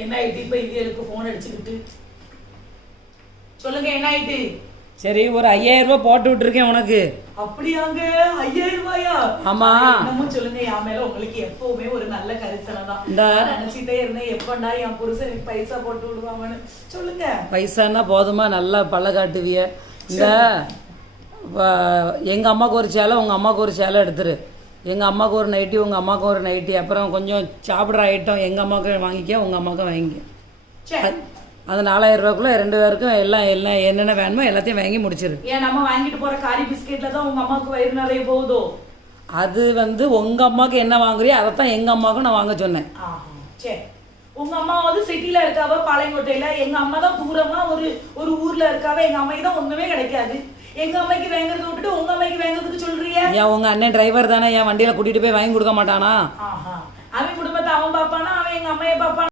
என்ன ஆயிட்டு இப்ப இந்தியலுக்கு போன் அடிச்சுக்கிட்டு. சொல்லுங்க என்ன ஆயிட்டு சரி ஒரு ஐயாயிரம் ரூபாய் போட்டு விட்டுருக்கேன் உனக்கு. அப்படியாங்க ஐயாயிரம் ரூபாயா? ஆமா. என்னமும் சொல்லுங்க என் மேல உங்களுக்கு எப்பவுமே ஒரு நல்ல கரிசனம் தான். நினைச்சிட்டே இருந்தேன் எப்பண்டா என் புருஷனுக்கு பைசா போட்டு விடுவாங்கன்னு. சொல்லுங்க. பைசான்னா போதுமா நல்லா பல்ல காட்டுவிய. இந்த எங்க அம்மாவுக்கு ஒரு சேலை உங்க அம்மாவுக்கு ஒரு சேலை எடுத்துரு. எங்க அம்மாவுக்கு ஒரு நைட்டி உங்க அம்மாவுக்கு ஒரு நைட்டி அப்புறம் கொஞ்சம் சாப்பிட்ற ஐட்டம் எங்க அம்மாவுக்கு வாங்கிக்க உங்க அம்மாவுக்கு வாங்கிக்க. அது நாலாயிரம் ரூபாய்க்குள்ள ரெண்டு பேருக்கும் எல்லாம் எல்லாம் என்னென்ன வேணுமோ எல்லாத்தையும் வாங்கி முடிச்சிரு. ஏன் நம்ம வாங்கிட்டு போற காரி பிஸ்கெட்ல தான் உங்க அம்மாவுக்கு வயிறு நிறைய போகுதோ? அது வந்து உங்க அம்மாவுக்கு என்ன வாங்குறியோ அதைத்தான் எங்க அம்மாவுக்கும் நான் வாங்க சொன்னேன். சரி. உங்க அம்மா வந்து சிட்டில இருக்காவ பாளையங்கோட்டையில? எங்க அம்மா தான் தூரமா ஒரு ஒரு ஊர்ல இருக்காவ எங்க அம்மைக்கு தான் ஒண்ணுமே கிடைக்காது. எங்க அம்மைக்கு வாங்குறத விட்டுட்டு உங்க ஏன் உங்க அண்ணன் டிரைவர் தானே? என் வண்டியில கூட்டிட்டு போய் வாங்கி கொடுக்க மாட்டானா? அவன் குடும்பத்தை அவன் பாப்பானா அவன் எங்க அம்மையை பாப்பானா